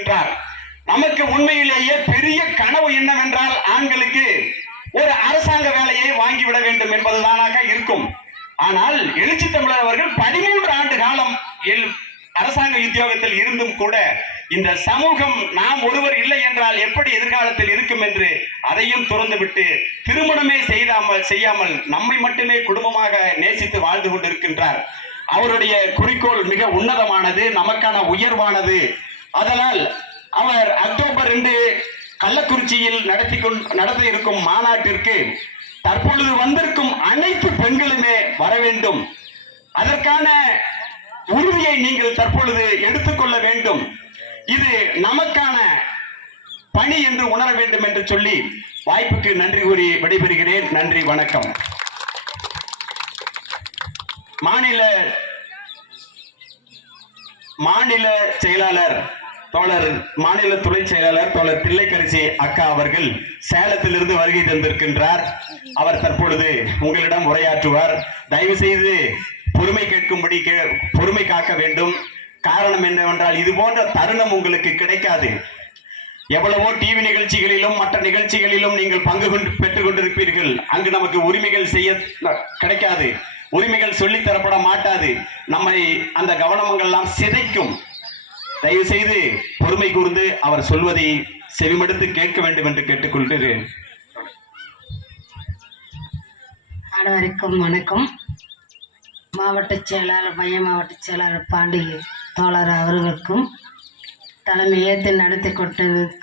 என்றார் நமக்கு உண்மையிலேயே பெரிய கனவு என்னவென்றால் ஆண்களுக்கு ஒரு அரசாங்க வேலையை வாங்கிவிட வேண்டும் என்பதுதானாக இருக்கும். ஆனால் எழுச்சி தமிழர் அவர்கள் பதிமூன்று ஆண்டு காலம் அரசாங்க உத்தியோகத்தில் இருந்தும் கூட இந்த சமூகம் நாம் ஒருவர் இல்லை என்றால் எப்படி எதிர்காலத்தில் இருக்கும் என்று அதையும் துறந்துவிட்டு திருமணமே செய்தாமல் செய்யாமல் நம்மை மட்டுமே குடும்பமாக நேசித்து வாழ்ந்து கொண்டிருக்கின்றார். அவருடைய குறிக்கோள் மிக உன்னதமானது நமக்கான உயர்வானது. அதனால் அவர் அக்டோபர் ரெண்டு கள்ளக்குறிச்சியில் நடத்தி கொண் நடத்த இருக்கும் மாநாட்டிற்கு தற்பொழுது வந்திருக்கும் அனைத்து பெண்களுமே வர வேண்டும். அதற்கான உறுதியை நீங்கள் தற்பொழுது எடுத்துக்கொள்ள வேண்டும். இது நமக்கான பணி என்று உணர வேண்டும் என்று சொல்லி வாய்ப்புக்கு நன்றி கூறி விடைபெறுகிறேன். நன்றி வணக்கம். மாநில மாநில செயலாளர் தோழர் மாநில துணை செயலாளர் தோழர் தில்லைக்கரிசி அக்கா அவர்கள் சேலத்திலிருந்து வருகை தந்திருக்கின்றார். அவர் தற்பொழுது உங்களிடம் உரையாற்றுவார். தயவு செய்து பொறுமை கேட்கும்படி கே- பொறுமை காக்க வேண்டும். காரணம் என்னவென்றால் இது போன்ற தருணம் உங்களுக்கு கிடைக்காது. எவ்வளவோ டிவி நிகழ்ச்சிகளிலும் மற்ற நிகழ்ச்சிகளிலும் நீங்கள் பங்கு கொண்டு பெற்றுக் கொண்டிருப்பீர்கள். அங்கு நமக்கு உரிமைகள் செய்ய கிடைக்காது. உரிமைகள் சொல்லித் தரப்பட மாட்டாது. நம்மை அந்த கவனமெல்லாம் சிதைக்கும். தயவு செய்து பொறுமை கூர்ந்து அவர் சொல்வதை செவிமடுத்து கேட்க வேண்டும் என்று கேட்டுக்கொள்கிறேன். அனைவருக்கும் வணக்கம். மாவட்ட செயலாளர் மைய மாவட்ட செயலாளர் பாண்டி தோழர் அவர்களுக்கும் தலைமையேற்று நடத்தி கொண்டு